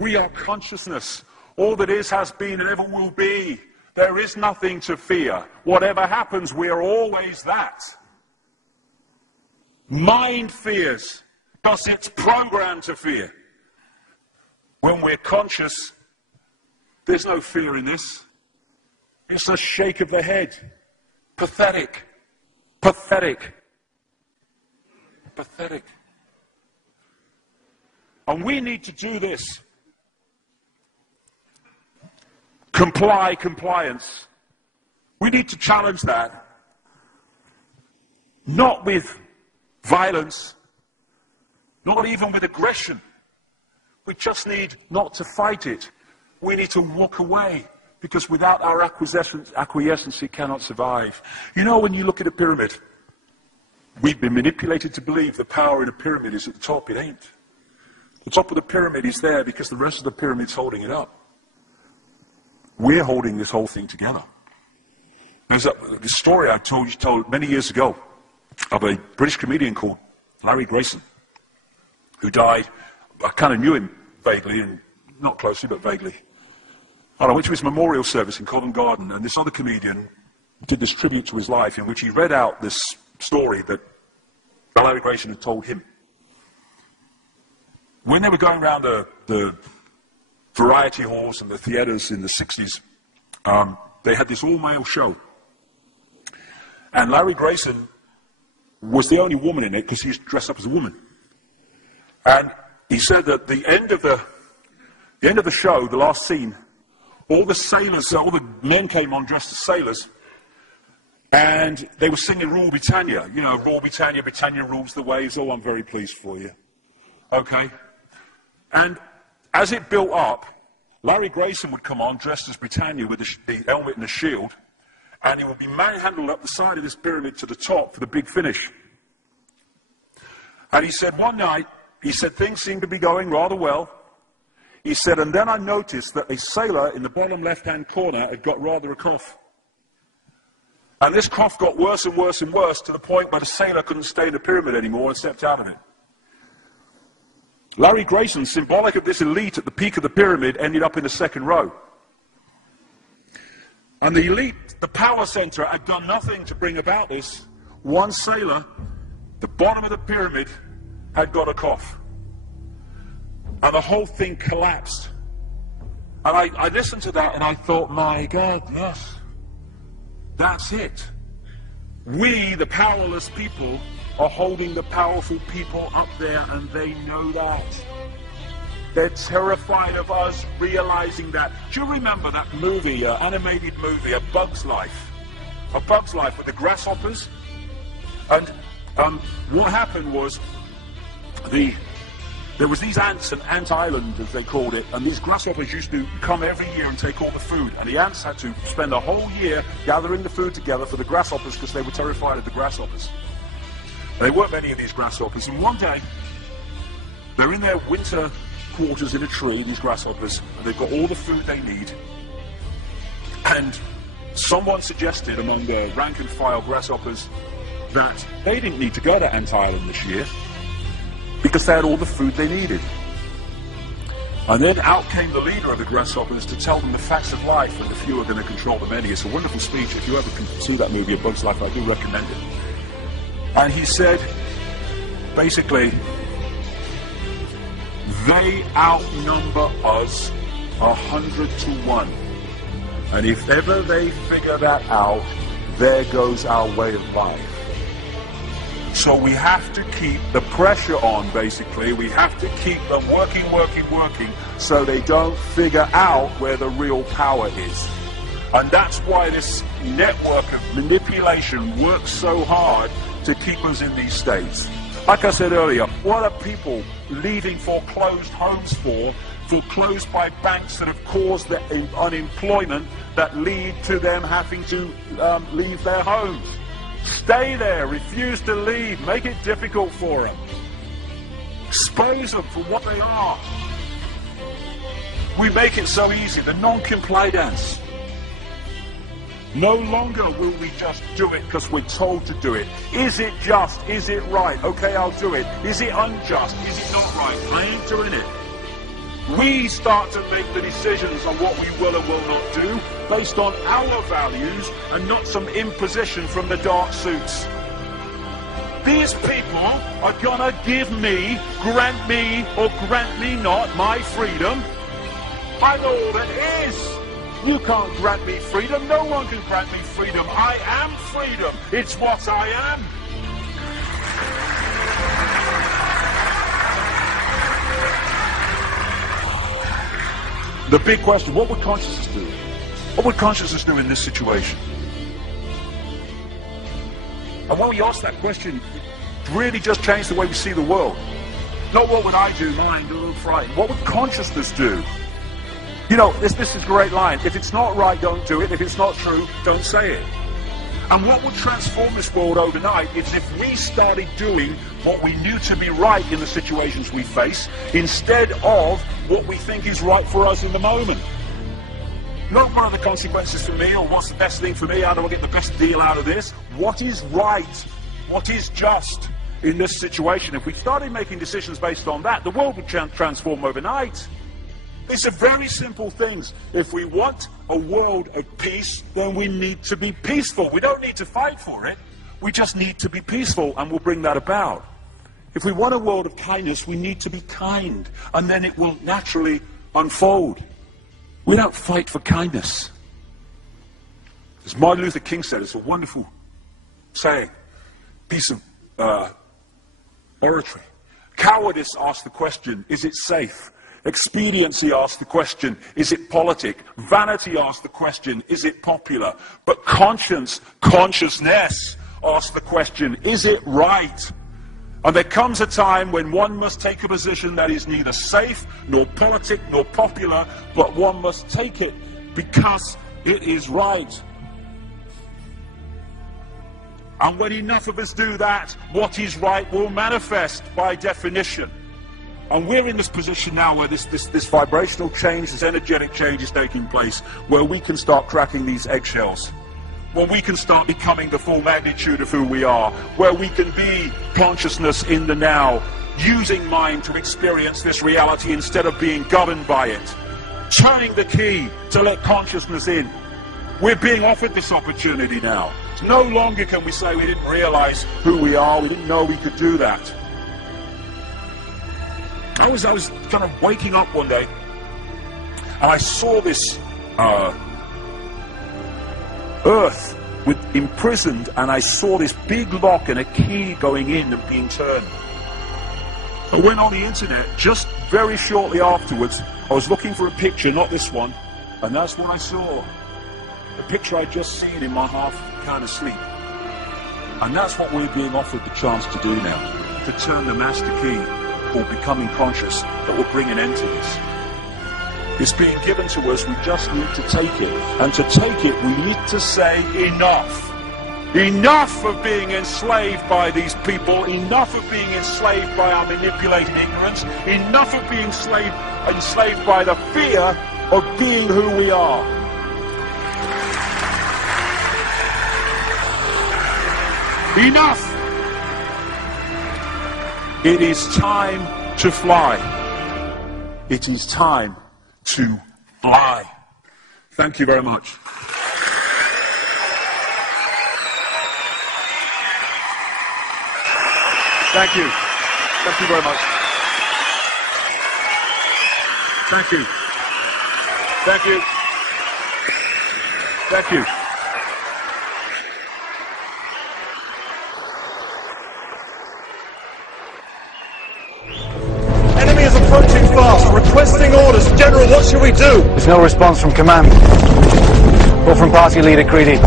We are consciousness. All that is, has been, and ever will be. There is nothing to fear. Whatever happens, we are always that. Mind fears, because it's programmed to fear. When we're conscious, there's no fear in this. It's a shake of the head. Pathetic. Pathetic. Pathetic. And we need to do this. Compliance. We need to challenge that. Not with violence, not even with aggression. We just need not to fight it. We need to walk away, because without our acquiescence, it cannot survive. You know, when you look at a pyramid, we've been manipulated to believe the power in a pyramid is at the top. It ain't. The top of the pyramid is there because the rest of the pyramid's holding it up. We're holding this whole thing together. There's a story I told many years ago of a British comedian called Larry Grayson, who died. I kind of knew him vaguely, and not closely, but vaguely. And I went to his memorial service in Covent Garden, and this other comedian did this tribute to his life, in which he read out this story that Larry Grayson had told him. When they were going around the variety halls and the theatres in the 60s, they had this all-male show. And Larry Grayson was the only woman in it, because he was dressed up as a woman. And he said that the end of the show, the last scene, all the sailors, all the men came on dressed as sailors, and they were singing Rule Britannia. You know, Rule Britannia, Britannia rules the waves. Oh, I'm very pleased for you. Okay? And as it built up, Larry Grayson would come on dressed as Britannia with the helmet and the shield, and he would be manhandled up the side of this pyramid to the top for the big finish. And he said one night, he said things seemed to be going rather well. He said, and then I noticed that a sailor in the bottom left-hand corner had got rather a cough. And this cough got worse and worse and worse, to the point where the sailor couldn't stay in the pyramid anymore and stepped out of it. Larry Grayson, symbolic of this elite at the peak of the pyramid, ended up in the second row. And the elite, the power center, had done nothing to bring about this. One sailor, the bottom of the pyramid, had got a cough. And the whole thing collapsed. And I listened to that and I thought, my God, yes, that's it. We, the powerless people, are holding the powerful people up there, and they know that. They're terrified of us realizing that. Do you remember that movie, animated movie, A Bug's Life? A Bug's Life with the grasshoppers? And what happened was, there was these ants, an ant island as they called it, and these grasshoppers used to come every year and take all the food, and the ants had to spend a whole year gathering the food together for the grasshoppers, because they were terrified of the grasshoppers. And there weren't many of these grasshoppers, and one day they're in their winter quarters in a tree, these grasshoppers, and they've got all the food they need, and someone suggested among the rank and file grasshoppers that they didn't need to go to Ant Island this year, because they had all the food they needed. And then out came the leader of the grasshoppers to tell them the facts of life, and the few are going to control the many. It's a wonderful speech. If you ever can see that movie, A Bug's Life, I do recommend it. And he said, basically, they outnumber us 100 to 1. And if ever they figure that out, there goes our way of life. So we have to keep the pressure on, basically. We have to keep them working, so they don't figure out where the real power is. And that's why this network of manipulation works so hard to keep us in these states. Like I said earlier, what are people leaving foreclosed homes for? Foreclosed by banks that have caused the unemployment that lead to them having to leave their homes. Stay there, refuse to leave, make it difficult for them. Expose them for what they are. We make it so easy, the non-compliance. No longer will we just do it because we're told to do it. Is it just? Is it right? Okay, I'll do it. Is it unjust? Is it not right? I ain't doing it. We start to make the decisions on what we will and will not do based on our values and not some imposition from the dark suits. These people are gonna give me, grant me, or grant me not my freedom. I'm all that is. You can't grant me freedom. No one can grant me freedom. I am freedom. It's what I am. The big question, what would consciousness do? What would consciousness do in this situation? And when we ask that question, it really just changed the way we see the world. Not what would I do, mind, a little frightened. What would consciousness do? You know, this is a great line. If it's not right, don't do it. If it's not true, don't say it. And what would transform this world overnight is if we started doing what we knew to be right in the situations we face, instead of what we think is right for us in the moment. Not what are the consequences for me, or what's the best thing for me, how do I get the best deal out of this? What is right? What is just in this situation? If we started making decisions based on that, the world would transform overnight. These are very simple things. If we want a world of peace, then we need to be peaceful. We don't need to fight for it. We just need to be peaceful, and we'll bring that about. If we want a world of kindness, we need to be kind, and then it will naturally unfold. We don't fight for kindness. As Martin Luther King said, it's a wonderful saying, piece of oratory. Cowardice asks the question, is it safe? Expediency asks the question, is it politic? Vanity asks the question, is it popular? But consciousness asks the question, is it right? And there comes a time when one must take a position that is neither safe, nor politic, nor popular, but one must take it because it is right. And when enough of us do that, what is right will manifest by definition. And we're in this position now where this vibrational change, this energetic change is taking place, where we can start cracking these eggshells, where we can start becoming the full magnitude of who we are, where we can be consciousness in the now, using mind to experience this reality instead of being governed by it, turning the key to let consciousness in. We're being offered this opportunity now. No longer can we say we didn't realize who we are, we didn't know we could do that. I was kind of waking up one day, and I saw this earth imprisoned, and I saw this big lock and a key going in and being turned. I went on the internet just very shortly afterwards. I was looking for a picture, not this one, and that's what I saw. The picture I'd just seen in my half kind of sleep. And that's what we're being offered the chance to do now, to turn the master key, or becoming conscious, that will bring an end to this. It's being given to us, we just need to take it. And to take it, we need to say enough. Enough of being enslaved by these people, enough of being enslaved by our manipulated ignorance, enough of being enslaved by the fear of being who we are. Enough! It is time to fly. It is time to fly. Thank you very much. Thank you. Thank you very much. Thank you. Thank you. Thank you. Enemy is approaching fast, requesting orders. General, what should we do? There's no response from command or from party leader Creedy.